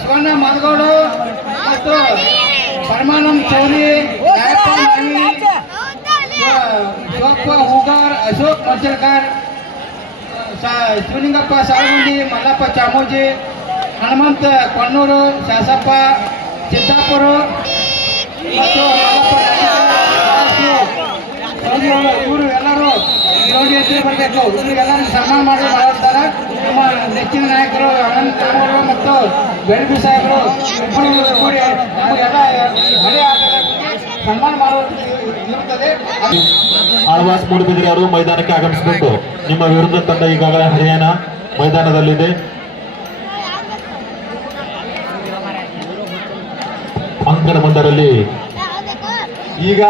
ಶಿವಣ್ಣ ಮಾದಗೌಡು ಮತ್ತು ಪರಮಾನಂದ ಚೌರಿ, ಶಿವಪ್ಪ ಹೂಗಾರ್, ಅಶೋಕ್ ಮಜ್ಜಲ್ಕರ್, ಶಿವಲಿಂಗಪ್ಪ ಸಾಳಗುಂಡಿ, ಮಲ್ಲಪ್ಪ ಚಾಮೋಜಿ, ಹನುಮಂತ ಕೊಣ್ಣೂರು, ಶಾಸಪ್ಪ ಸಿದ್ದಾಪುರ ಮತ್ತು ಇವರು ಎಲ್ಲರೂ ನೋಡಿ ಹೆಸರು ಬರಬೇಕು. ಇವರಿಗೆಲ್ಲರೂ ಸನ್ಮಾನ ಮಾಡಿ ಮಾಡಿರ್ತಾರೆ. ನಮ್ಮ ನೆಚ್ಚಿನ ನಾಯಕರು ಅನಂತ ಅವರು ಮತ್ತು ಬೆಳಗು ಸಾಹೇಬರು ಕೂಡಿ ನಮಗೆಲ್ಲ ಹಳೆ ಆಟದ ಸನ್ಮಾನ ಮಾಡುತ್ತಿರುತ್ತದೆ. ಆಳ್ವಾಸ್ ಮೂಡುಬಿದಿರೆ ಅವರು ಮೈದಾನಕ್ಕೆ ಆಗಮಿಸಬೇಕು. ನಿಮ್ಮ ವಿರುದ್ಧ ತಂಡ ಈಗಾಗಲೇ ಹರಿಯಾಣ ಮೈದಾನದಲ್ಲಿದೆ. ಅಂಕಣ ಒಂದರಲ್ಲಿ ಈಗ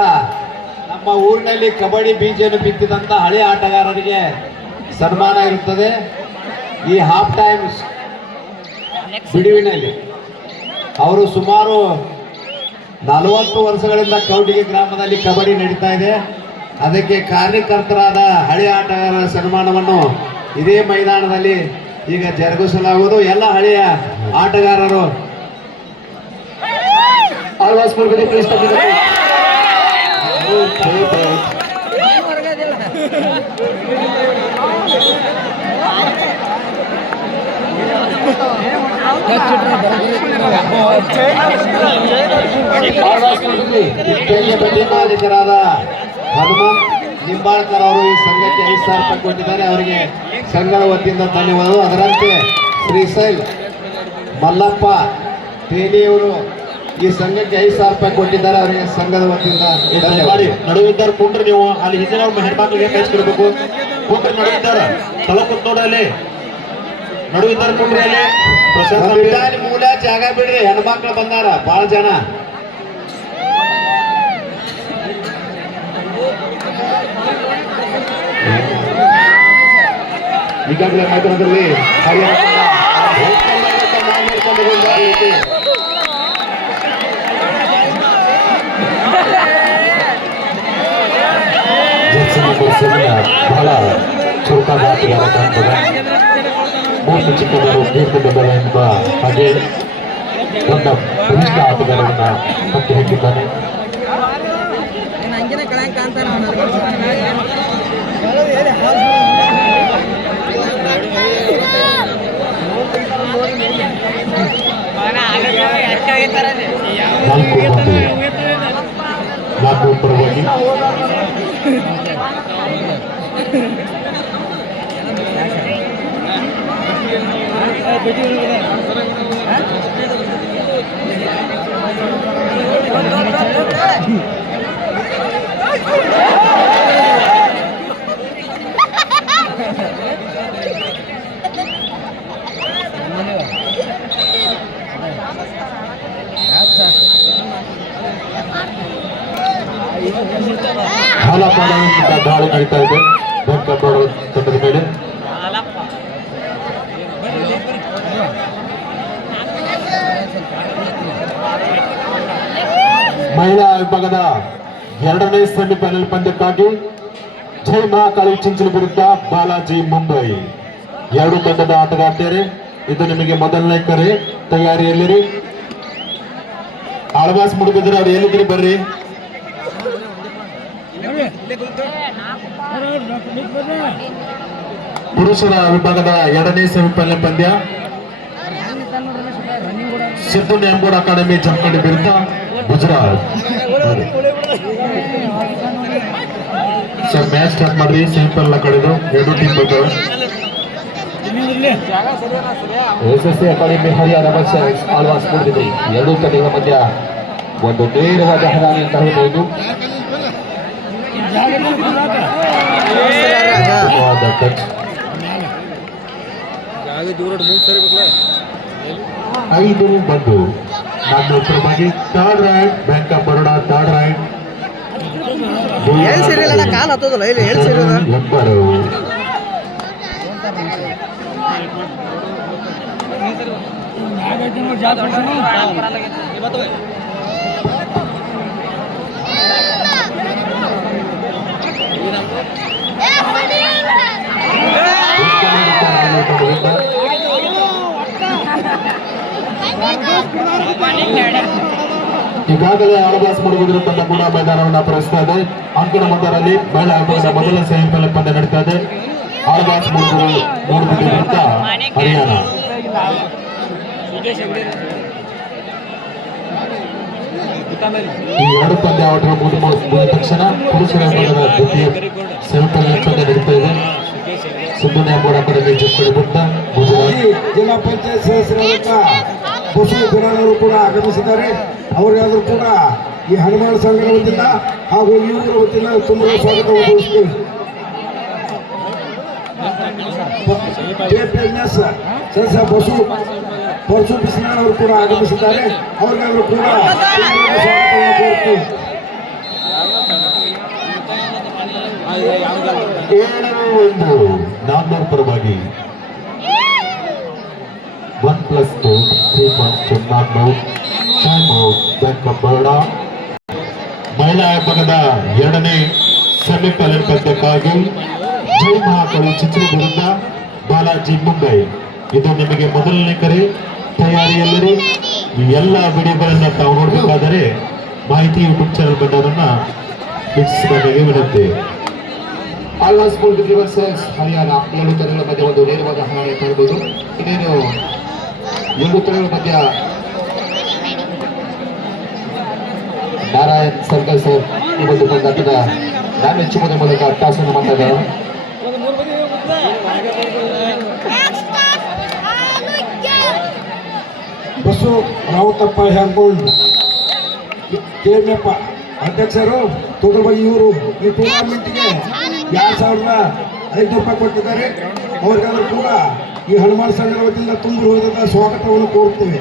ನಮ್ಮ ಊರಿನಲ್ಲಿ ಕಬಡ್ಡಿ ಬೀಜವನ್ನು ಬಿತ್ತಿದಂತ ಹಳೆ ಆಟಗಾರರಿಗೆ ಸನ್ಮಾನ ಇರುತ್ತದೆ. ಈ ಹಾಫ್ ಟೈಮ್ ಬಿಡುವಿನಲ್ಲಿ ಅವರು ಸುಮಾರು 40 ವರ್ಷಗಳಿಂದ ಕೌಟಿಗೆ ಗ್ರಾಮದಲ್ಲಿ ಕಬಡ್ಡಿ ನಡೀತಾ ಇದೆ. ಅದಕ್ಕೆ ಕಾರ್ಯಕರ್ತರಾದ ಹಳೆ ಆಟಗಾರರ ಸನ್ಮಾನವನ್ನು ಇದೇ ಮೈದಾನದಲ್ಲಿ ಈಗ ಜರುಗಿಸಲಾಗುವುದು. ಎಲ್ಲ ಹಳೆಯ ಆಟಗಾರರು ಆಳ್ವಾಸ್ ಮೂಡುಬಿದಿರೆ ಮಾಲೀಕರಾದ ಹನುಮಂತ್ ನಿಂಬಾಳ್ಕರ್ ಅವರು ಈ ಸಂಘಕ್ಕೆ 5,000 ರೂಪಾಯಿ ಕೊಟ್ಟಿದ್ದಾರೆ. ಅವರಿಗೆ ಸಂಘದ ವತಿಯಿಂದ ಧನ್ಯವಾದಗಳು. ಅದರಂತೆ ಶ್ರೀಶೈಲ್ ಮಲ್ಲಪ್ಪ ತೇಲಿಯವರು ಈ ಸಂಘಕ್ಕೆ 5,000 ರೂಪಾಯಿ ಕೊಟ್ಟಿದ್ದಾರೆ. ಅವರಿಗೆ ಸಂಘದ ವತಿಯಿಂದ ನಡುವಿದ್ದಾರೆ. ಕುಂಡ್ರಿ ನೀವು ಅಲ್ಲಿ ಹಿಂದಿನ ಹೆಣ್ಮಕ್ಳಿಗೆ ಕಳಿಸ್ಕೊಡ್ಬೇಕು. ಕುಂಡ್ರಿ ನಡುವಿದ್ದಾರೆ, ತಲೆ ಕೂತ್ ಅಲ್ಲಿ ನಡುವಿದ್ದಾರೆ. ಕುಂಡ್ರಿ ಅಲ್ಲಿ ಮೂಲ ಜಾಗ ಬಿಡ್ರಿ, ಹೆಣ್ಮಕ್ಳು ಬಂದಾರ ಬಹಳ ಜನ. ಈಗಾಗಲೇ ಮೈದಾನದಲ್ಲಿ ಬಹಳ ಚುರುಕಾದ ಆಟಗಾರ ಕಾಣ್ತದೆ. ಮೂರು ಚಿಕ್ಕದರು ತೀರ್ಥಗೊಂಡರು ಎಂಬ ಹಾಗೆ ದೊಡ್ಡ ಬಲಿಷ್ಠ ಆಟಗಾರರನ್ನ ಪಟ್ಟಿ ಹಾಕಿದ್ದಾನೆ. ನಾಲ್ಕು ಪರವಾಗಿ ಹಾಲಪಾಡಿನಿಂದ ದಾಳಿ ನಡೀತಾ ಇದೆ ಬೆಂಕಂಬಾಡು ತಂಡದ ಮೇಲೆ. ಮಹಿಳಾ ವಿಭಾಗದ 2ನೇ ಸೆಮಿಫೈನಲ್ ಪಂದ್ಯಕ್ಕಾಗಿ ಜೈ ಮಹಾಕಾಳಿ ಚಿಂಚಲಿ ವಿರುದ್ಧ ಬಾಲಾಜಿ ಮುಂಬೈ ಎರಡು ತಂಡದ ಆಟಗಾರ್ತಿಯರೇ. ಇದು ನಿಮಗೆ ಮೊದಲನೇ ಕರೆ, ತಯಾರಿಯಲ್ಲಿರಿ. ಆಳ್ವಾಸ್ ಮೂಡುಬಿದಿರೆ ಅವ್ರು ಎಲ್ಲಿದ್ರಿ ಬರ್ರಿ. ಪುರುಷರ ವಿಭಾಗದ 2ನೇ ಸೆಮಿಫೈನಲ್ ಪಂದ್ಯ ಸಿದ್ದು ನ್ಯಾಂಬೋಡ್ ಅಕಾಡೆಮಿ ಜಮಖಂಡಿ ವಿರುದ್ಧ ಗುಜರಾತ್. ಸರ್ ಮ್ಯಾಚ್ ಸ್ಟಾರ್ಟ್ ಮಾಡ್ರಿ. ಸೆಮಿಫೈನಲ್ ಕಳೆದು 2 ಟೀಮ್ ಬಂದು SSC academy Haryana versus Alva's Moodbidri ಎರಡೂ ತಂಡಗಳ ಮಧ್ಯ ಒಂದು ನೇರವಾದ ಹರಾಣಿ ಅಂತ ಹೇಳ್ಬೋದು. ಐದು ಬಂದು ನಮ್ಮ ಪರವಾಗಿ third raid bank of Baroda third raid ಎಬ್ಬರು ಈಗಾಗಲೇ ಆಳವಾಸ್ ಮೂಡುಬಿದಿರೆ ತಂಡ ಕೂಡ ಮೈದಾನವನ್ನು ಪ್ರವೇಶಿಸ್ತಾ ಇದೆ. ಅಂಕಣ ಮೊದಲಲ್ಲಿ ಮಹಿಳಾ ವಿಭಾಗದ ಮೊದಲ ಸೆಮಿಫೈನಲ್ ಪಂದ್ಯ ನಡೀತಾ ಇದೆ. ಆಳವಾಸ್ ಮೂಡುಬಿದಿರೆ ವಿರುದ್ಧ ಹರಿಯಾಣ. ಈ ಎರಡು ಪಂದ್ಯಾವಳಿಗಳು ಮುಗಿದ ತಕ್ಷಣ ಪುರುಷರ ವಿಭಾಗದ ದ್ವಿತೀಯ ಸೆಮಿಫೈನಲ್ ಪಂದ್ಯ ನಡೀತಾ ಇದೆ. ಸಿದ್ದು ನ್ಯಾಮಗೌಡ ಅಕಾಡೆಮಿ ಜಕ್ಕಡಿ ವಿರುದ್ಧ ಗುಜರಾತ್. ಜಿಲ್ಲಾ ಪಂಚಾಯತ್ ಸದಸ್ಯರಾದಂಥ ಬಸು ಬಿರಾಡವರು ಕೂಡ ಆಗಮಿಸಿದ್ದಾರೆ. ಅವರಿಗಾದರೂ ಕೂಡ ಈ ಹನುಮಾನ ಸಂಘದ ವತಿಯಿಂದ ಹಾಗೂ ಯುವಕರ ವತಿಯಿಂದ ತುಂಬ ಸ್ವಾಗತವನ್ನು ಬಯಸುತ್ತೇವೆ. JPMS ಸದಸ್ಯ ಬಸು ಬಿಸ್ನಾಳ್ ಅವರು ಕೂಡ ಆಗಮಿಸಿದ್ದಾರೆ. ಅವರಿಗಾದರೂ ಕೂಡ ಸ್ವಾಗತವನ್ನು ಕೋರುತ್ತೇವೆ. 7-1 ನಾನ್ನೂರ ಪರವಾಗಿ 1+2 3 points to Nagpur. Time out Bank of Baroda. ಮಹಿಳಾ ವಿಭಾಗದ ಎರಡನೇ ಸೆಮಿಫೈನಲ್ ಪಂದ್ಯಕ್ಕಾಗಿ ಜೈ ಮಹಾಕಾಳಿ ಚಿಂಚಣಿ ವಿರುದ್ಧ ಬಾಲಾಜಿ ಮುಂಬೈ. ಇದು ನಿಮಗೆ ಮೊದಲನೇ ಕರೆ. ತಯಾರಿಯಲ್ಲಿರಿ. ಈ ಎಲ್ಲ ವಿಡಿಯೋಗಳನ್ನ ತಾವು ನೋಡಬೇಕಾದರೆ ಮಾಹಿತಿ ಯೂಟ್ಯೂಬ್ ಚಾನಲ್ ಬಂದವರನ್ನ ವೀಕ್ಷಿಸಬೇಕಾಗಿ ವಿನಂತಿ. ಆಳ್ವಾಸ್ ಮೂಡುಬಿದಿರೆ ವರ್ಸಸ್ ಹರಿಯಾಣ ಎರಡು ತಂಡಗಳ ಮಧ್ಯೆ ಒಂದು ನೇರವಾದ ಹಣಾಣೆ ಕಾಣಬಹುದು. ಇನ್ನೇನು ಎರಡು ತಂಡಗಳ ಮಧ್ಯ ನಾರಾಯಣ್ ಸರ್ಕಲ್ ಸರ್ ಈ ಒಂದು ಪಂದ್ಯದ ಡ್ಯಾಮೇಜ್ ಹೆಚ್ಚುವುದರ ಮೂಲಕ ಟಾಸ್ ಅನ್ನು ಮಾಡ್ತಾ ಇದ್ದಾರೆ. ಬಸು ರಾವುತಪ್ಪ ಹ್ಯಾಂಗೋಲ್ಡ್ KMF ಅಧ್ಯಕ್ಷರು ತೊಗಲ್ಬಾಯಿ ಇವರು ಈ ಟೂರ್ನಮೆಂಟ್ಗೆ 2,500 ರೂಪಾಯಿ ಕೊಟ್ಟಿದ್ದಾರೆ. ಅವರಿಗಾದರೂ ಕೂಡ ಈ ಹನುಮಾನ ಸಂಘದ ವತಿಯಿಂದ ತುಂಬ ಹೃದಯದ ಸ್ವಾಗತವನ್ನು ಕೋರುತ್ತೇವೆ.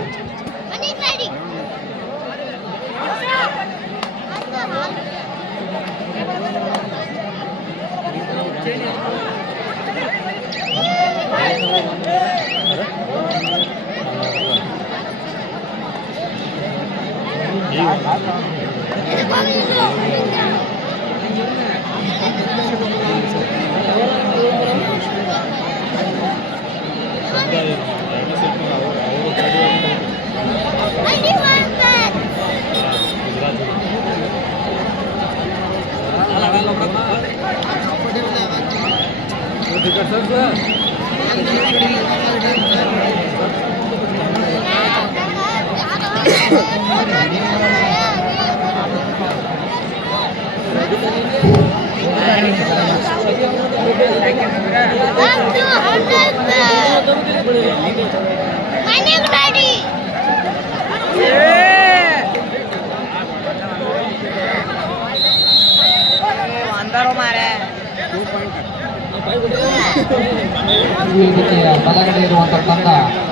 ವೇದಿಕೆಯ ಬಲಗಡೆ ಇರುವಂತಹ ತಂಡ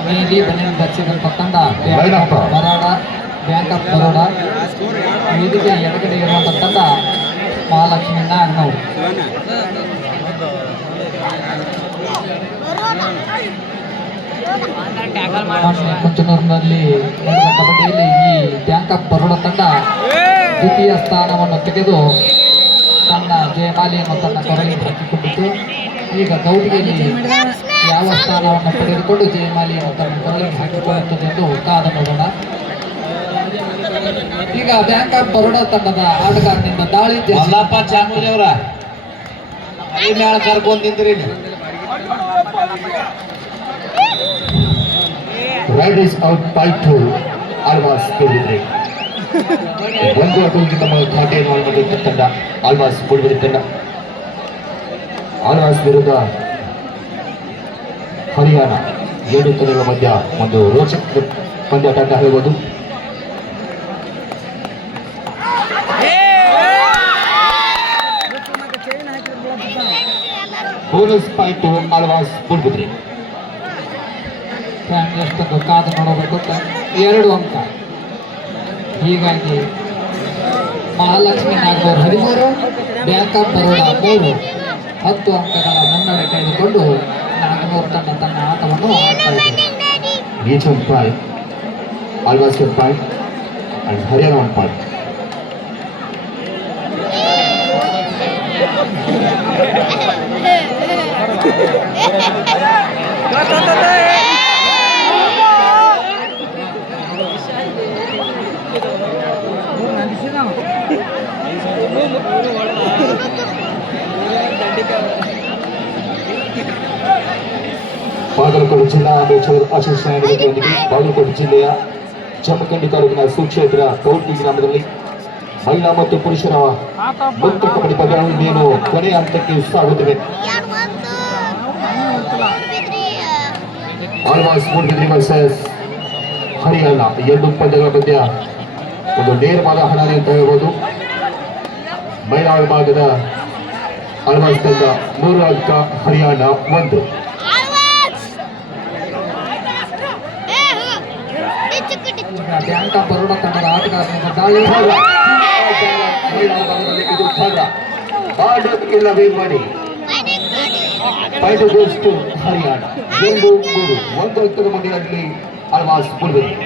ನೀಲಿ ಬನಿಯನ್ ಧರಿಸಿದಂಥ ತಂಡ ಬರೋಡ ಬ್ಯಾಂಕ್ ಆಫ್ ಬರೋಡ. ವೇದಿಕೆಯ ಎಡಗಡೆ ಇರುವಂತಹ ತಂಡ ಮಹಾಲಕ್ಷ್ಮಿ ನಾಗನೂರು. ಕುಂಚನೂರಿನಲ್ಲಿ ನಡೆದ ಕಬಡ್ಡಿಯಲ್ಲಿ ಈ ಬ್ಯಾಂಕ್ ಆಫ್ ಬರೋಡ ತಂಡ ದ್ವಿತೀಯ ಸ್ಥಾನವನ್ನು ತೆಗೆದು ತನ್ನ ಜಯಮಾಲಿಯನ್ನು ತನ್ನ ಕೊರಳಿಗೆ ಹಾಕಿಕೊಂಡಿತು. ಈಗ ಗೌಡಿಯಲ್ಲಿ ಯಾವ ಸ್ಥಾನವನ್ನು ಪಡೆದುಕೊಂಡು ಜಯಮಾಲಿಯನ್ನು ತನ್ನ ಕೊರಳಿಗೆ ಹಾಕಿಕೊಳ್ಳುತ್ತದೆ ಎಂದು ಕಾದ ನೋಡೋಣ. ಈಗ ಬ್ಯಾಂಕ್ ಆಫ್ ಬರೋಡಾ ತಂಡದ ಆಟಗಾರನಿಂದ ದಾಳಿ. ಮಲ್ಲಪ್ಪ ಚಾಮುಂಡಿ ಅವರ ಮೇಳ ಕರ್ಕೊಂಡು ನಿಂತ್ರಿ. Raid is out by 2 Alvas Moodbidri. ಒಂದು ಅಟೋಗಿ ತಮ್ಮ ಖಾತೆಯನ್ನು ಹಾಳು ಮಾಡಿದ ತಂಡ ಆಳ್ವಾಸ್ ಮೂಡುಬಿದಿರೆ ತಂಡ. ಆಳ್ವಾಸ್ ವಿರುದ್ಧ ಹರಿಯಾಣ ಎರಡು ತಂಡಗಳ ಮಧ್ಯ ಒಂದು ರೋಚಕ ಪಂದ್ಯಾಟ ಅಂತ ಹೇಳ್ಬೋದು. Bonus point Alva's Moodbidri. ಎಷ್ಟೊಂದು ಕಾದು ನೋಡಬೇಕು. 2 ಅಂಕ. ಹೀಗಾಗಿ ಮಹಾಲಕ್ಷ್ಮಿ ನಾಗನೂರು 13, ಬ್ಯಾಂಕ್ ಆಫ್ ಬರೋಡಾ 3, 10 ಅಂಕಗಳ ಮುನ್ನಡೆ ತೆಗೆದುಕೊಂಡು ನಾಗನೂರು ತಂಡ ತನ್ನ ಆಟವನ್ನು ಆಡ್ತಾ ಇದೆ. Each 1 point, Alvas 1 point, and Haryana 1 point. Bagalkot ಜಿಲ್ಲಾ ಅಮೇಚೂರ್ ಅಸೋಸಿಯೇಷನ್ ವತಿಯೊಂದಿಗೆ ಬಾಗಲಕೋಟೆ ಜಿಲ್ಲೆಯ ಜಮಖಂಡಿ ತಾಲೂಕಿನ ಸುಕ್ಷೇತ್ರ ಕೌಟ್ನಿ ಗ್ರಾಮದಲ್ಲಿ ಮಹಿಳಾ ಮತ್ತು ಪುರುಷರ ಮುಕ್ತ ಕಬಡ್ಡಿ ಪಂದ್ಯಾವಳಿಯನ್ನು ಕೊನೆಯ ಹಂತಕ್ಕೆ ಸಾಗುತ್ತಿವೆ. ಆಳ್ವಾಸ್ ಮೂಡಬಿದ್ರಿ ವರ್ಸಸ್ ಹರಿಯಾಣ ಎರಡು ಪಂದ್ಯಗಳ ಮಧ್ಯ ಒಂದು ನೇರವಾದ ಹಣಾನೆ ಅಂತ ಹೇಳ್ಬೋದು. ಮಹಿಳಾ ವಿಭಾಗದ ಆಳ್ವಾಸ್ ತಂಡ 3 ಅಂಕ, ಹರಿಯಾಣ 1. ಬ್ಯಾಂಕ್ ಆಫ್ ಬರೋಡಾ ತಂಡದ ಆಟಗಾರರಿಂದ ದಾಳಿ. ಮಹಿಳಾ ವಿಭಾಗದಲ್ಲಿ ಇದು ಭಾಗ ಇಲ್ಲವೇ ಮಾಡಿ ಫೈನಲ್ ಹರಿಯಾಣ 2-3 1 ಅಂಕದ ಮಧ್ಯದಲ್ಲಿ ಆಳ್ವಾಸ್ ಮೂಡಬಿದ್ರಿ.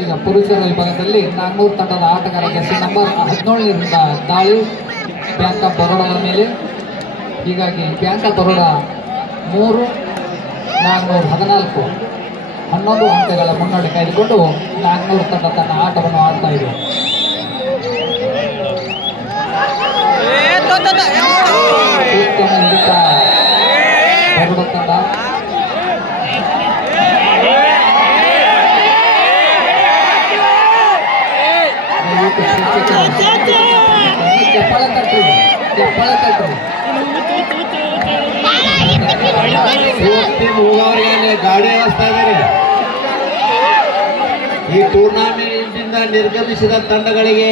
ಈಗ ಪುರುಷರ ವಿಭಾಗದಲ್ಲಿ ನಾಗ್ನೂರು ತಂಡದ ಆಟಗಾರ ಜೆರ್ಸಿ ನಂಬರ್ 17ರಿಂದ ದಾಳಿ ಬ್ಯಾಂಕ್ ಆಫ್ ಬರೋಡಾದ ಮೇಲೆ. ಹೀಗಾಗಿ ಬ್ಯಾಂಕ್ ಆಫ್ ಬರೋಡಾ 3, ನಾಗ್ನೂರು 14, 11 ಅಂಕಗಳ ಮುನ್ನಡೆ ಕಾಯ್ದುಕೊಂಡು ನಾಗ್ನೂರು ತಂಡ ತನ್ನ ಆಟವನ್ನು ಆಡ್ತಾ ಇದೆ. ಉತ್ತಮ ಹಿಡಿತ ಬರೋಡಾ ತಂಡ. ಚಪ್ಪಾಳೆ ತಟ್ರಿ, ಚಪ್ಪಾಳೆ ತಟ್ರಿ. ಹೋಗೋರಿಗೆ ಗಾಡಿ ವ್ಯವಸ್ಥೆ ಇದೆ. ಈ ಟೂರ್ನಾಮೆಂಟಿಂದ ನಿರ್ಗಮಿಸಿದ ತಂಡಗಳಿಗೆ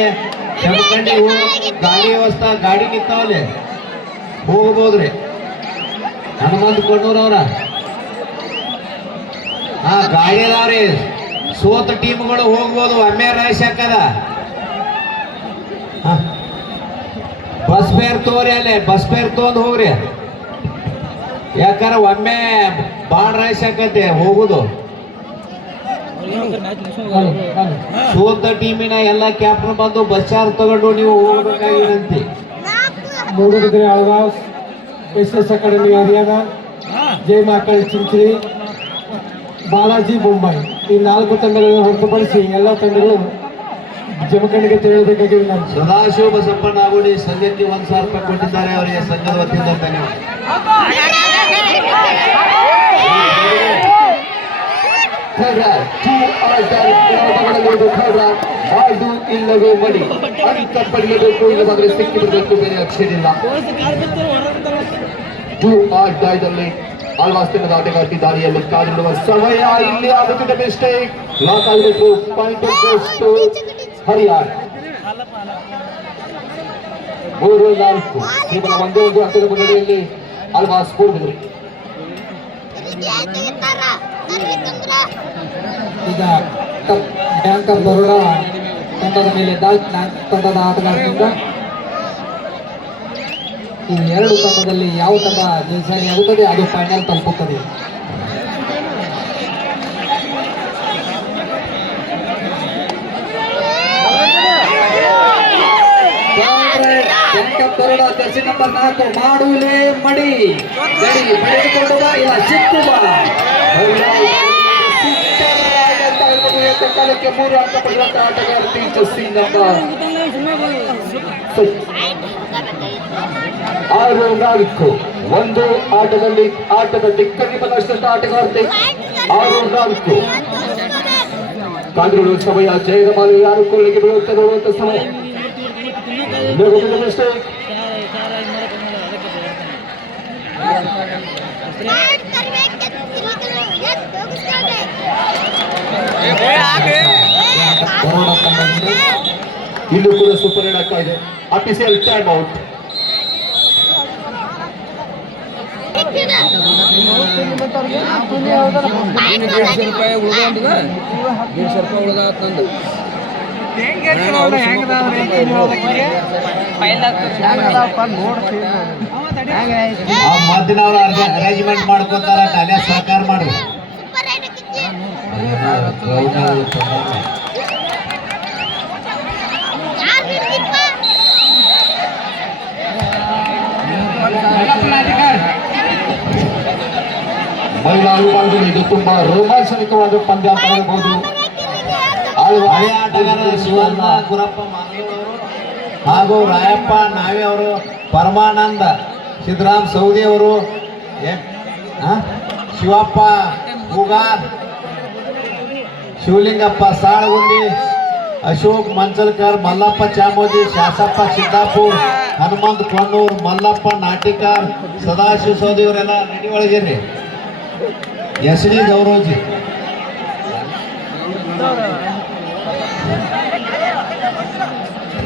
ಜಮಖಂಡಿ ಗಾಡಿ ವ್ಯವಸ್ಥೆ, ಗಾಡಿ ನಿಂತಾವಲ್ಲಿ ಹೋಗ್ಬೋದ್ರಿ. ಹನುಮಂತ ಕೊಣ್ಣೂರವ್ರ ಗಾಡಿ ಅದಾವ್ರಿ. ಸೋತ ಟೀಮ್ಗಳು ಹೋಗ್ಬೋದು. ಒಮ್ಮೆ ರೈಸ್ ಹಾಕದ ಬಸ್ ಫೇರ್ ತೋರಿ, ಅಲ್ಲಿ ಬಸ್ ಫೇರ್ ತೊಗೊಂಡು ಹೋಗ್ರಿ. ಯಾಕಂದ್ರೆ ಒಮ್ಮೆ ಬಾಳ್ ರೈಸ್ ಹಾಕತ್ತೆ ಹೋಗುದು. ಸೋತ ಟೀಮಿನ ಎಲ್ಲ ಕ್ಯಾಪ್ಟನ್ ಬಂದು ಬಸ್ ಚಾರ್ಜ್ ತಗೊಂಡು ನೀವು ಹೋಗ್ಬೇಕಾಗಿರಂತೆ. ಮೂಡುಬಿದ್ರೆ ಆಳ್ವಾಸ್, ಎಸ್ ಅಕಾಡೆಮಿ ಹರಿಯಾಣ, ಜೈ ಮಹಾಕಾಳಿ ಚಿಂಚಲಿ, ಬಾಲಾಜಿ ಮುಂಬೈ ಈ 4 ತಂಡಗಳನ್ನು ಹೊರತುಪಡಿಸಿ ಎಲ್ಲ ತಂಡಗಳು ಜಮಖಂಡಿಗೆ ತೆರಳಬೇಕಾಗಿದೆ. ನಾನು ಸದಾಶಿವ ಬಸಪ್ಪ ನಾಗೋಡಿ ಸಂಘಕ್ಕೆ 1,000 ರೂಪಾಯಿ ಕೊಟ್ಟಿದ್ದಾರೆ. ಅವರಿಗೆ ಸಂಘದ ವತಿಯಿಂದ ಧನ್ಯವಾದ. ಅದು ಇಲ್ಲವೇ ಮಡಿ ಅಂಕ ಪಡೆಯಬೇಕು, ಇಲ್ಲವಾದ್ರೆ ಸಿಕ್ಕಿ ಬಿಡಬೇಕು, ಬೇರೆ ಅಕ್ಷರಿಲ್ಲ. ದಲ್ಲಿ ಆಳ್ವಾಸ್ ತಂಡದ ಆಟಗಾರ್ತಿ ದಾರಿಯಲ್ಲಿ ಕಾದಿಡುವ ಸಮಯ. ಇಲ್ಲಿ ಆಗುತ್ತಿದೆ ಮಿಸ್ಟೇಕ್, ಲಾಕ್ ಆಗಬೇಕು. ಪಾಯಿಂಟ್ ಹರಿಯಾಣ 3-4, ಕೇವಲ ಒಂದೇ ಒಂದು ಅಂಕದ ಮುನ್ನಡೆಯಲ್ಲಿ ಆಳ್ವಾಸ್ ಮೂಡಬಿದ್ರಿ. ಈಗ ಬ್ಯಾಂಕ್ ಆಫ್ ಬರೋಡಾ ತಂಡದ ಮೇಲೆ ದಾಳಿ ತಂಡದ ಆಟಗಾರರಿಂದ. ಈ 2 ತಂಡದಲ್ಲಿ ಯಾವ ತಂಡ ಜಯಶಾಲಿಯಾಗುತ್ತದೆ ಅದು ಫೈನಲ್ ತಲುಪುತ್ತದೆ. Bank of Baroda Jersey number 4 ಮಾಡುಲೆ ಮಡಿ ಗಡಿ ಪಡೆದುಕೊಂಡು ಬಾ, ಇಲ್ಲ ಸಿಕ್ಕು ಬಾ. ಕಾಲಕ್ಕೆ 3 ಅಂಕ ಪಡೆಯುವಂತಹ ಆಟಗಾರ್ತಿ ಜೆರ್ಸಿ ನಂಬರ್ 6-4. ಒಂದು ಆಟದ ದಿಕ್ಕಲ್ಲಿ ಬದಲಾಯಿಸಿದಂತ ಆಟಗಾರ್ತಿ 6-4. ಕಾದಿರುವ ಸಮಯ. ಜಯದ ಮಾಲು ಯಾರು ಕೊಳ್ಳಿಗೆ ಬೀಳುತ್ತದೆ ಅನ್ನುವಂಥ ಸಮಯ. ಮಿಸ್ಟೇಕ್. ಇಲ್ಲೂ ಕೂಡ ಸೂಪರ್ ಹಿಟ್ ಆಗ್ತಾ ಇದೆ. Official time out. ಮದ್ದಿನವ್ರು ಅರೇಂಜ್ಮೆಂಟ್ ಮಾಡ್ಕೊತಾರ, ಅಲ್ಲೇ ಸಹಕಾರ ಮಾಡಿ. ಮಹಿಳಾ ವಿಭಾಗದಲ್ಲಿ ಇದು ತುಂಬಾ ರೋಮಾಂಚನಿಕವಾದ ಪಂದ್ಯ ಅಂತ ಹೇಳ್ಬೋದು. ಹಳೆಯ ಆಟಗಾರ ಶಿವಣ್ಣ ಗುರಪ್ಪ ಮಾದೇವರು ಹಾಗೂ ರಾಯಪ್ಪ ನಾವೆ ಅವರು, ಪರಮಾನಂದ ಸಿದ್ದರಾಮ್ ಸೌದಿ ಅವರು, ಶಿವಪ್ಪ ಹೂಗಾರ್, ಶಿವಲಿಂಗಪ್ಪ ಸಾಳಗುಂದಿ, ಅಶೋಕ್ ಮಂಚಲ್ಕರ್, ಮಲ್ಲಪ್ಪ ಚಾಮೋದಿ, ಶಾಸಪ್ಪ ಸಿದ್ದಾಪುರ್, ಹನುಮಂತ್ ಕೊಣ್ಣೂರ್, ಮಲ್ಲಪ್ಪ ನಾಟಿಕಾರ್, ಸದಾಶಿವ ಸೌದಿ ಇವರೆಲ್ಲ ನಡಿ ಒಳಗಿರ್ರಿ. ಎಸ್ ಡಿ ಗೌರೋಜಿ,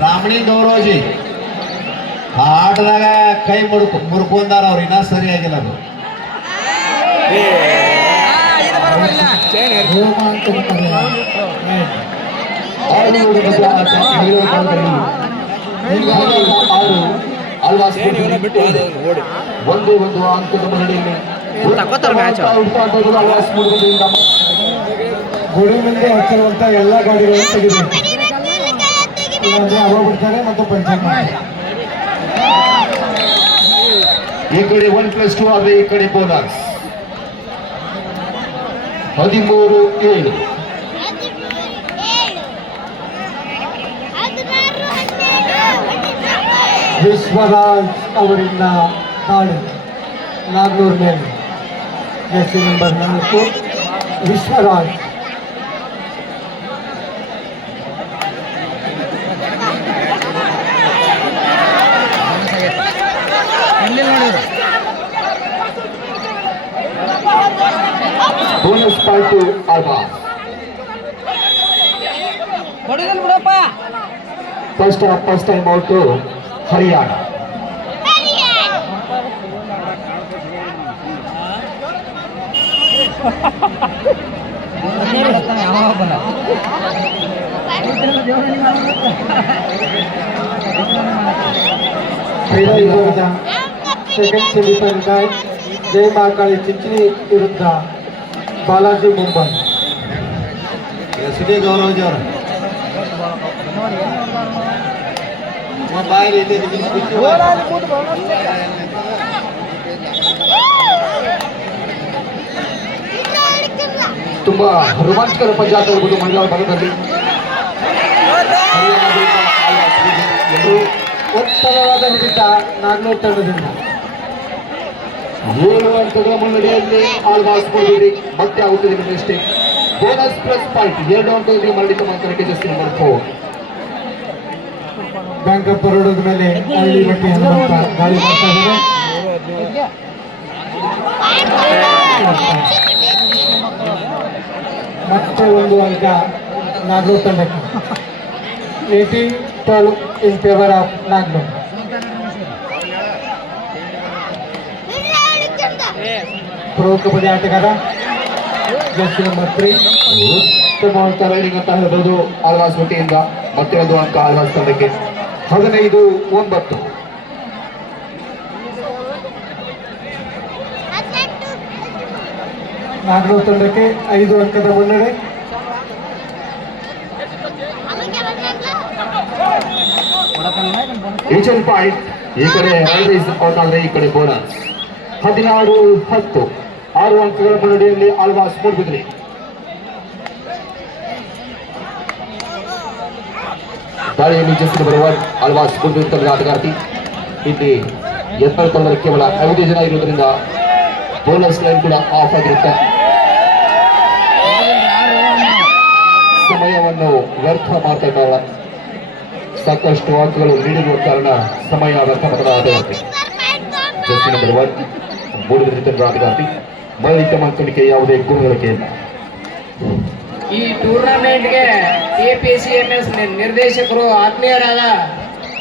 ರಾಮಣಿ ಗೌರೋಜಿ ಆ ಆಟದಾಗ ಕೈ ಮುರ್ಕೊಂಡಾರ ಅವ್ರು ಇನ್ನೂ ಸರಿಯಾಗಿಲ್ಲ ಅದು. ರೋಮಾಂಚಕ ಪಂದ್ಯ. ಒಂದೇ ಒಂದು ಅಂಕದ ಮುನ್ನಡೆಯಲ್ಲಿ ಗುಡಿ ಮುಂದೆ ಹಚ್ಚಿರುವಂತ ಎಲ್ಲ ಗಾಡಿಗಳನ್ನು ತೆಗಿಬೇಕು, ಇಲ್ಲಾಂದ್ರೆ ಅವ ಬಿಡ್ತಾರೆ ಮತ್ತು ಪಂಚಾಯತ್ ಮಾಡ್ತಾರೆ. ಈ ಕಡೆ 1+2 ಆದ್ರೆ ಈ ಕಡೆ ಬೋನಸ್ 13-7. ವಿಶ್ವರಾಜ್ ಅವರಿಂದ ತಾಳು ನಾಗ್ನೂರ್ ಮೇಲೆ jersey number 4 Vishwaraj. Bonus point to Alvas. First time out Haryana. Second semifinal match Jai Mahakali Chinchani ವಿರುದ್ಧ ಬಾಲಾಜಿ ಮುಂಬೈ. ಎಸ್ ಡಿ ಗೌರವಜಿ ಅವರು ಬಾಯಿ ತುಂಬಾ ರೋಮಾಂಚಕರ ಪಂದ್ಯಾಟ ಇರುವುದು ಮಹಿಳಾ ಭಾಗದಲ್ಲಿ. ಉತ್ತಮವಾದ ಹಿಡಿತ ನಾಗ್ನೂರ್ ತಂಡದಿಂದ. 7 ಅಂಕಗಳ ಮುನ್ನಡೆಯಲ್ಲಿ ಆಲ್ಬಾಸ್ ಮೂಡಿರಿ ಮತ್ತೆ ಆಗುತ್ತದೆ ಮಿಸ್ಟೇಕ್. ಬೋನಸ್ ಪ್ಲಸ್ ಪಾಯಿಂಟ್ 2 ಅಂಕಗಳಿಗೆ ಮರಳಿತ ಮಾತ್ರಕ್ಕೆ ಜೆರ್ಸಿ ನಂಬರ್ 4. ಬ್ಯಾಂಕ್ ಆಫ್ ಬರೋಡದ ಮೇಲೆ ಹಳ್ಳಿ ಬಟ್ಟಿ ಹನುಮಂತ ಗಾಳಿ ಮಾಡ್ತಾ ಇದ್ದಾರೆ. ಮತ್ತೆ ಒಂದು ಅಂಕ ನಾಗ್ನೂರ್ ತಂಡಕ್ಕೆ. 18-12 in favour of Nagnur. Pro kabaddi ಆಟಗಾರ ಜೆರ್ಸಿ ನಂಬರ್ 3 ಉತ್ತಮವಾದ ರೈಡಿಂಗ್ ಅಂತ ಹೇಳ್ಬೋದು ಆಲ್ವಾಸ್ ವತಿಯಿಂದ. ಮತ್ತೆ ಒಂದು ಅಂಕ ಆಲ್ವಾಸ್ ತಂಡಕ್ಕೆ. 15-9. ನಾಗ್ನೂರ್ ತಂಡಕ್ಕೆ 5 ಅಂಕದ ಮುನ್ನಡೆ. ಏಜೆಂಟ್ ಪಾಯಿಂಟ್ ಈ ಕಡೆ ರೈಲ್ವೇಸ್ ಔಟ್ ಆದ್ರೆ ಈ ಕಡೆ ಬೋನಸ್. 16-10 6 ಅಂಕಗಳ ಮುನ್ನಡೆಯಲ್ಲಿ ಆಲ್ವಾಸ್ ಮೂಡ್ಬಿದ್ರಿ. ದಾಳಿಯಲ್ಲಿ ಜೆರ್ಸಿ ಬರುವ ಆಲ್ವಾಸ್ ಮೂಡ್ಬಿದ್ರಿ ತಂಡದ ಆಟಗಾರ್ತಿ. ಇಲ್ಲಿ ಎತ್ತರ ತಂಡದ ಕೇವಲ 5 ಜನ ಇರುವುದರಿಂದ ಬೋನಸ್ ಲೈನ್ ಕೂಡ ಆಫ್ ಆಗಿರುತ್ತೆ. ಸಮಯವನ್ನು ವ್ಯರ್ಥ ಮಾಡ್ತಾ ಇದ್ದಾರ. ಸಾಕಷ್ಟು ಅಂಕಗಳು ನೀಡಿರುವ ಕಾರಣ ಸಮಯ ವ್ಯರ್ಥ ಮಾಡದ ಆಟಗಾರ್ತಿ. ಜೆರ್ಸಿ ನಂಬರ್ 1 ಮೂಡುಬಿದಿರೆ ತಂಡದ ಆಟಗಾರ್ತಿ. ಮರಳಿತ ಮಂಕಣಿಕೆ ಯಾವುದೇ ಗುಣಗಳಿಕೆ ಇಲ್ಲ. ಈ ಟೂರ್ನಮೆಂಟ್ಗೆ KPCMS ನಿರ್ದೇಶಕರು ಆತ್ಮೀಯರಾದ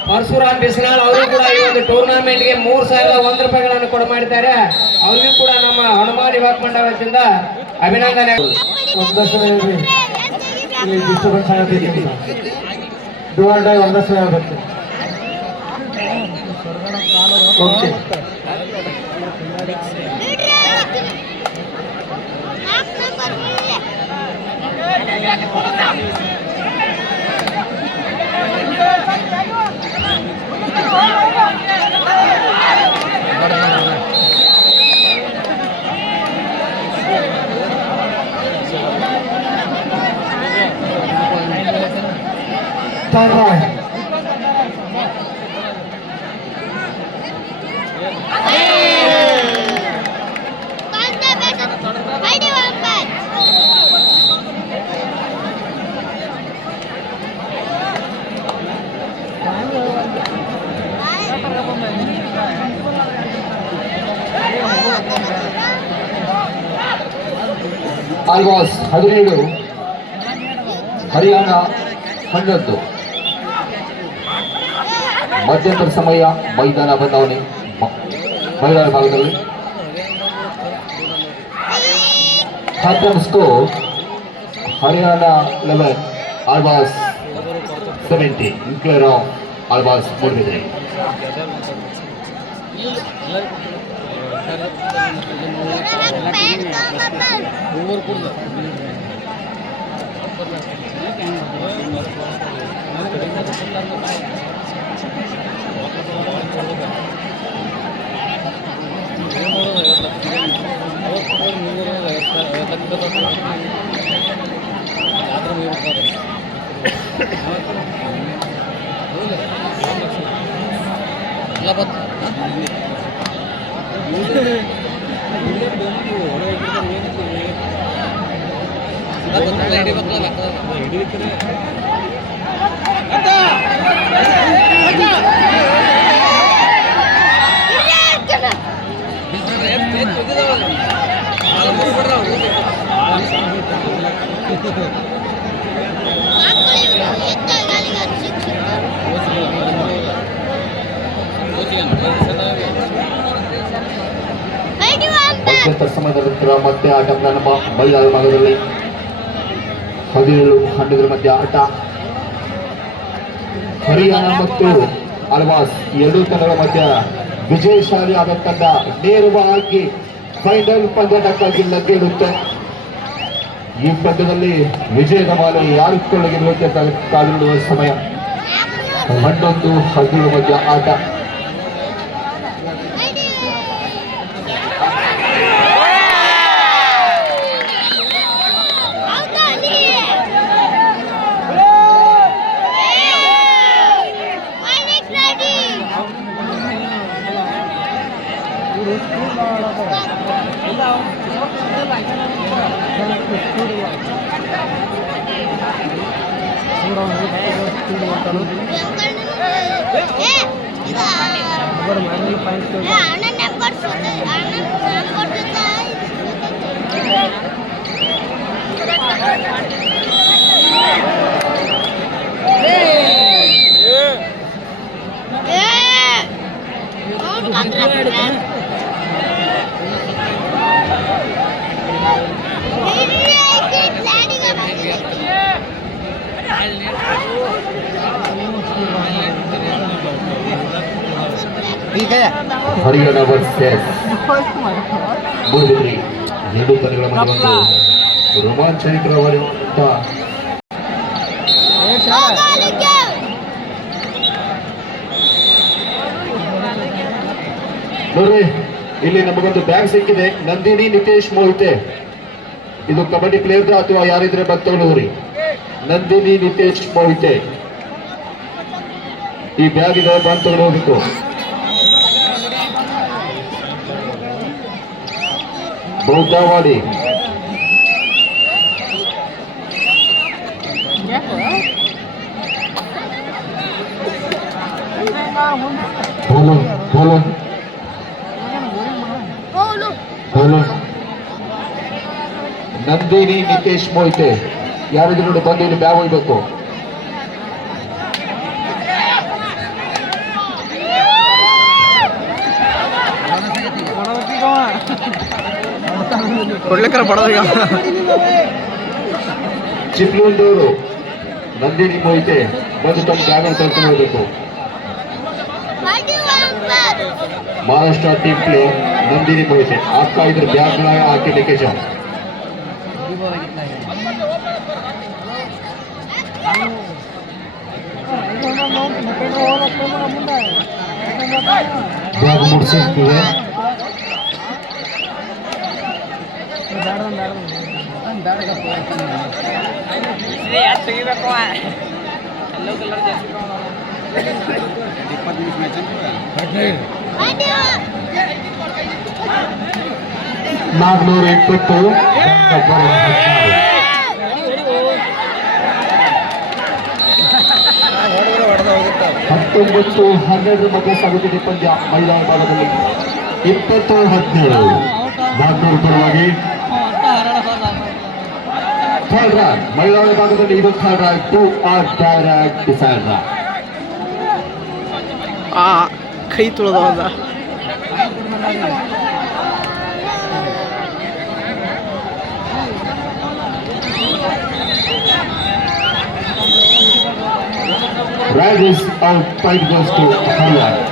ಪರಶುರಾಮ್ ಬಿಸ್ನಾಳ್ ಅವರು ಕೂಡ ಈ ಒಂದು ಟೂರ್ನಮೆಂಟ್ಗೆ 3001 ರೂಪಾಯಿಗಳನ್ನು ಕೊಡ ಮಾಡಿದ್ದಾರೆ. ಅವರಿಗೂ ಕೂಡ ನಮ್ಮ ಹನುಮಾನ್ ಯುವಕ ಮಂಡಳ ವತಿಯಿಂದ ಅಭಿನಂದನೆ. ಒಂದಷ್ಟು ಹೇಳ್ರಿ, ಇಲ್ಲಿ ಡಿಸ್ಟರ್ಬೆನ್ಸ್ ಆಗತ್ತೆ. ಡುವರ್ ಡೈ ಒಂದಷ್ಟು ಹೇಳ್ಬೇಕು. ಓಕೆ, ಆಲ್ವಾಸ್ 17, ಹರಿಯಾಣ 11. ಮಧ್ಯಂತರ ಸಮಯ ಮೈದಾನ ಬದಲಾವಣೆ ಮಹಿಳೆಯರ ಭಾಗದಲ್ಲಿ. halftime score Haryana 11, Alva's 70 in favor of Alva's Moodbidri. ಮಧ್ಯಂತರ ಸಮಯದ ನಂತರ ಮತ್ತೆ ಆಟ ಪ್ರಾರಂಭ ಮಹಿಳೆಯರ ಭಾಗದಲ್ಲಿ. 17-11 ಮಧ್ಯ ಆಟ. ಹರಿಯಾಣ ಮತ್ತು ಆಳ್ವಾಸ್ ಎರಡೂ ತಂಡಗಳ ಮಧ್ಯ ವಿಜಯಶಾಲಿ ಆದ ತಂಡ ನೇರವಾಗಿ ಫೈನಲ್ ಪಂದ್ಯಕ್ಕಾಗಿ ಲಗ್ಗೆಯಿಡುತ್ತೆ. ಈ ಪಂದ್ಯದಲ್ಲಿ ವಿಜಯದ ಮಾಲೆ ಯಾರು ಕೊಳ್ಳಗಿರುವಂತೆ ಕಾದಿಡುವ ಸಮಯ. 11-17 ಮಧ್ಯ ಆಟ. ಹರಿಯಾಣ ವರ್ಸಸ್ ಮೂಡಬಿದ್ರೆ ಎರಡು ತಂಡಗಳ ಮಧ್ಯೆ ಒಂದು ರೋಮಾಂಚಕರವಾದಂತಹ ನೋಡ್ರಿ, ಇಲ್ಲಿ ನಮಗೊಂದು ಬ್ಯಾಗ್ ಸಿಕ್ಕಿದೆ. ನಂದಿನಿ ನಿತೇಶ್ ಮೋಹಿತೆ. ಇದು ಕಬಡ್ಡಿ ಪ್ಲೇಯರ್ ಅಥವಾ ಯಾರಿದ್ರೆ ಬಂತವನವ್ರಿ. ನಂದಿನಿ ನಿತೇಶ್ ಮೋಹಿತೆ ಈ ಬ್ಯಾಗ್ ಇದೆ, ಬಂದು ತಗೊಂಡು ಹೋಗ್ಬೇಕು. ಬೌದ್ಧವಾಡಿ ನಂದಿನಿ ನಿತೇಶ್ ಮೋಹಿತೆ ಯಾರಿದ್ರು ನೋಡಿ ಬಂದು ಇಲ್ಲಿ ಬ್ಯಾಗ್ ಹೋಗ್ಬೇಕು. ಚಿಪ್ಲೂರ್ದವರು ನಂದಿನಿ ಮೋಹಿತೆ ಬಂದು ತಮ್ಮ ಬ್ಯಾಗ್ ಕರ್ಕೊಂಡು ಹೋಗ್ಬೇಕು. ಮಹಾರಾಷ್ಟ್ರ ಟೀಮ್ ಪ್ಲೇಯರ್ ನಂದಿನಿ ಮೋಹಿತೆ आपका इधर बैग बनाया, आके लेके जाओ. ಬ್ಯಾಗ್ ಮುಡ್ಸಿರ್ತೀವಿ. ನಾಗ್ನೂರ 20, 19-12 ಮಧ್ಯೆ ಸಾಗುತ್ತಿದೆ ಪಂದ್ಯ ಮಹಿಳಾ ವಿಭಾಗದಲ್ಲಿ. 20-17 ನಾಗ್ನೂರು ಪರವಾಗಿ ಥರ್ಡ್ ರಾಕ್ ಮಹಿಳಾ ವಿಭಾಗದಲ್ಲಿ ಇದು ಥರ್ಡ್ ರಾಕ್ 2 ಆರ್ ಡೈರೆಕ್ಟ್ ಡಿಸೈಡ್ ರಾಕ್ ಕೈ ತುಳಿದ ಹೋದ Ride is out, point goes to Haryana.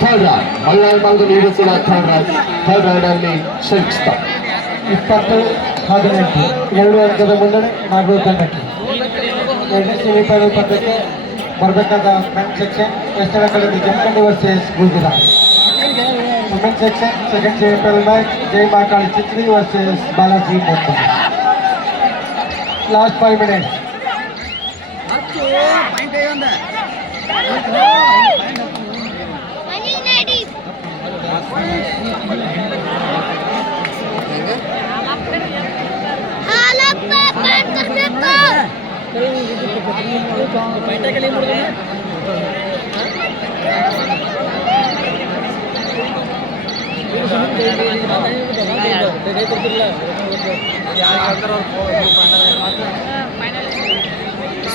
Third ride, ಮಹಿಳಾ ವಿಭಾಗದಲ್ಲಿ ಇದು ಕೂಡ ಥರ್ಡ್ ರೈಡ್ ಅಲ್ಲಿ ಶ್ರೇಷ್ಠ 20-18 ಎರಡು ಅಂಕದ ಮುನ್ನಡೆ ನಾಗೂರು ತಂಡಕ್ಕೆ. ಎರಡನೇ ಸೆಮಿಫೈನಲ್ ಪಂದ್ಯಕ್ಕೆ ಬರಬೇಕಾದ ಮೆನ್ ಸೆಕ್ಷನ್ ಎಷ್ಟರ ಕಡೆಗೆ Jamkhandi versus Gujarat. Women section second semifinal match Jai Mahakali Chinchali versus Balaji Mumbai. Last 5 minutes.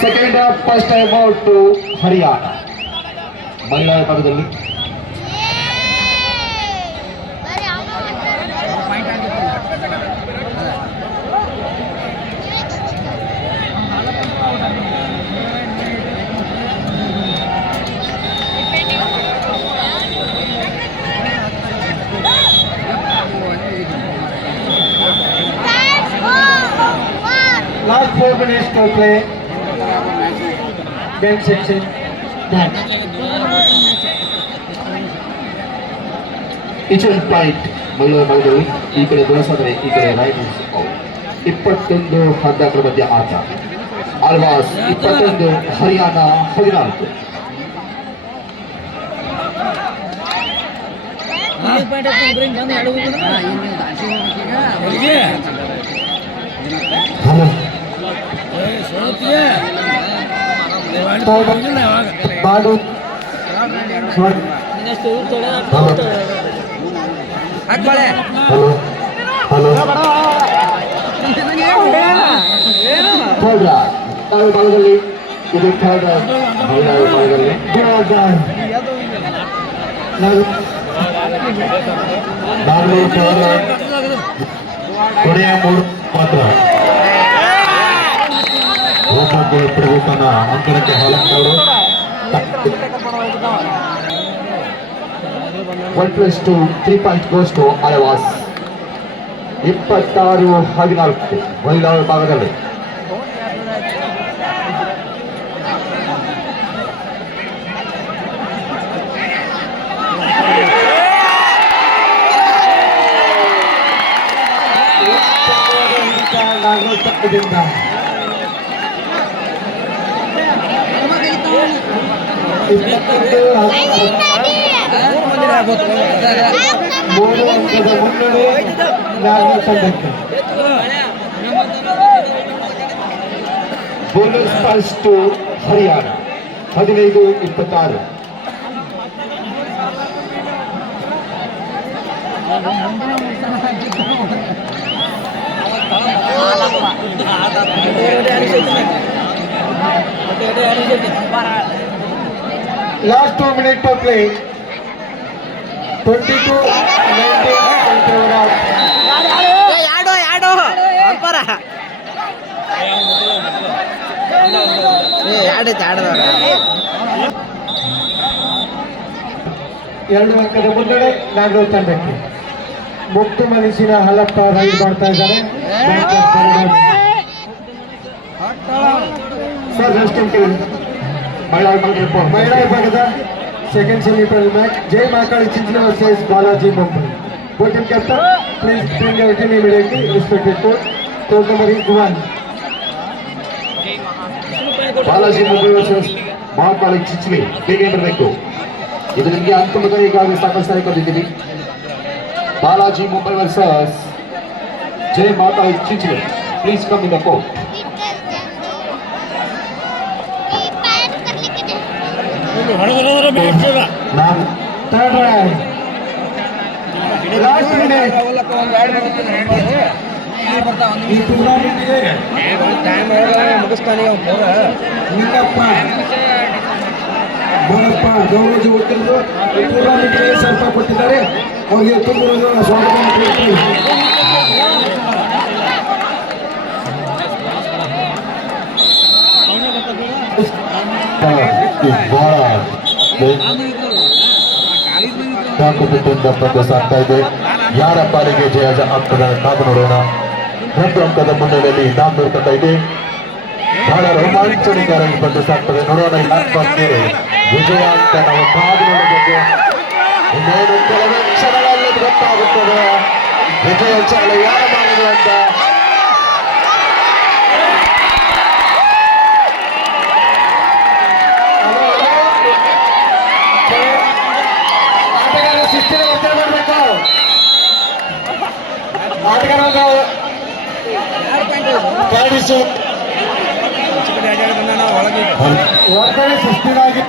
Second half first time out to Haryana ಮಹಿಳಾ ವಿಭಾಗದಲ್ಲಿ Last 4 minutes to play. Game section. Match. ಈಚೆಲ್ ಪಾಯಿಂಟ್ ಮಹಿಳಾ ವಿಭಾಗದಲ್ಲಿ ಈ ಕಡೆ ದೋಸಾದರೆ ಈ ಕಡೆ ರೈಟ್ 21-11 ಮಧ್ಯ ಆಟ. Alva's 21 Haryana 14. Hello. Badu. Sorry. Hello hello third ವಿಭಾಗದಲ್ಲಿ ಇದು ಥರ್ಡ್ ಮಹಿಳಾ ವಿಭಾಗದಲ್ಲಿ ಕೊನೆಯ 3 ಮಾತ್ರ ಒಬ್ಬೊಬ್ಬರು ತನ್ನ ಅಂತರಕ್ಕೆ ಹಾಲಂದವರು 1+2 3 ಪಾಯಿಂಟ್ ಗೋಸ್ ಟು ಆಳ್ವಾಸ್ 26-14 ಮಹಿಳಾ ವಿಭಾಗದಲ್ಲಿ. ನಾಗೂರು ತಂಡದಿಂದ ಮೂರು ಅಂಕದ ಮುನ್ನಡೆ ನಾಗೂರು ತಂಡಕ್ಕೆ. Bonus pass to Haryana 15-26. Last 2 minutes to play. 22-19 in favor of ಯಾಡೋ ಅಂಪಾರ ಆಡದವ್ರ 2 ಅಂಕದ ಮುನ್ನಡೆ ನಾಗೂರು ತಂಡಕ್ಕೆ. ಮುಕ್ತ ಮನಸ್ಸಿನ ಹಲಪ್ಪ ರೈಡ್ ಮಾಡ್ತಾ ಇದ್ದಾರೆ. ಸರ್ ನೆಕ್ಸ್ಟ್ ಮಹಿಳಾ ವಿಭಾಗದ ಮಹಿಳಾ ವಿಭಾಗದ second semifinal match Jai Mahakali Chinchali versus Balaji Mumbai. Voting captain, please bring your team immediately. Respected court. Court number is 1. Balaji Mumbai versus Mahakali Chinchali ಬೇಗ ಬರಬೇಕು. ಇದು ನಿಮಗೆ ಅಂತಿಮದ ಈಗಾಗಲೇ ಸಾಕಷ್ಟು ಸಾರಿ ಬಂದಿದ್ದೀವಿ. Balaji Mumbai versus Jai Mahakali Chinchali. Please come in the court. Third ride last minute ಈ ಟೂರ್ನಾಮೆಂಟ್ಗೆ ನಿಂಗಪ್ಪ ಬೋಳಪ್ಪ ಗೌರಜಿ ವಕೀಲರು ಈ ಟೂರ್ನಾಮೆಂಟ್ಗೆ ಸ್ವಲ್ಪ ಕೊಟ್ಟಿದ್ದಾರೆ. ಅವರಿಗೆ ತುಂಬ ಸ್ವಾಗತ ಮಾಡ್ತೀವಿ. ಬಹಳ ಚಾಕುಪಿಟ್ಟಿಂದ ಪ್ರದೇಶ ಆಗ್ತಾ ಇದೆ. ಯಾರ ಪಾಲಿಗೆ ಜಯದ ಅಂಕಗಳನ್ನು ಕಾದು ನೋಡೋಣ. ಒಂದು ಅಂಕದ ಮುನ್ನೆಲೆಯಲ್ಲಿ 400 ತಂಡ ಇದೆ. ಬಹಳ ರೋಮಾಂಚನಕಾರಿ ಪ್ರದೇಶ ಆಗ್ತದೆ. ನೋಡೋಣ ಯಾಕೆ ವಿಜಯ ಅಂತ ನಾವು ಕಾದು ನೋಡಬೇಕು. ಇನ್ನೇನು ಕೆಲವೇ ಕ್ಷಣಗಳಲ್ಲಿ ಗೊತ್ತಾಗುತ್ತದೆ ವಿಜಯ ಚಾಲ ಯಾರು ಮಾಡಿದೆ ಅಂತ. ಆಟಗಾರ ಶಿಸ್ತಿನ ಒತ್ತಡ ಮಾಡಬೇಕು. ಆಟಗಾರ ಹೊರಗಡೆ ಶಿಸ್ತಿನಾಗಿ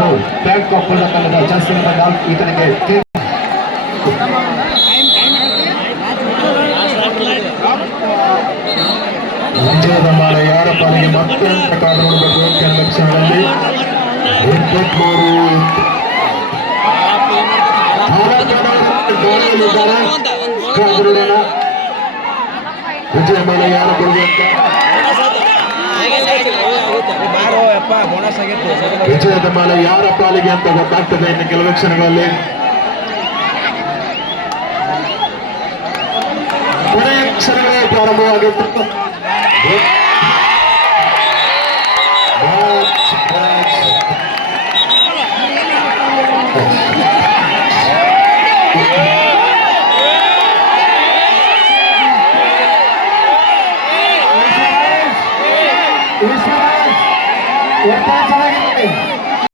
ನಾವು ಬ್ಯಾಂಕ್ ಆಫ್ ಬರೋಣ ಜಾಸ್ತಿ ಈತನಿಗೆ ವಿಜಯದ ಮಾಲೆ ಯಾರ ಪಾಲಿಗೆ ಮತ್ತೆ ಅಂತ ಕಾದು ನೋಡಬೇಕು. ಕೆಲವು ಕ್ಷಣಗಳಲ್ಲಿ ವಿಜಯ ಮಾಲೆ ಯಾರ ಕೊಡುಗೆ ಅಂತ. ವಿಜಯದ ಮಾಲೆ ಯಾರ ಪಾಲಿಗೆ ಅಂತ ಗೊತ್ತಾಗ್ತದೆ ಇನ್ನು ಕೆಲವು ಕ್ಷಣಗಳಲ್ಲಿ. ಕೊನೆಯ ಕ್ಷಣಗಳೇ ಪ್ರಾರಂಭವಾಗಿತ್ತು. ಚೆನ್ನಾಗಿದೆ.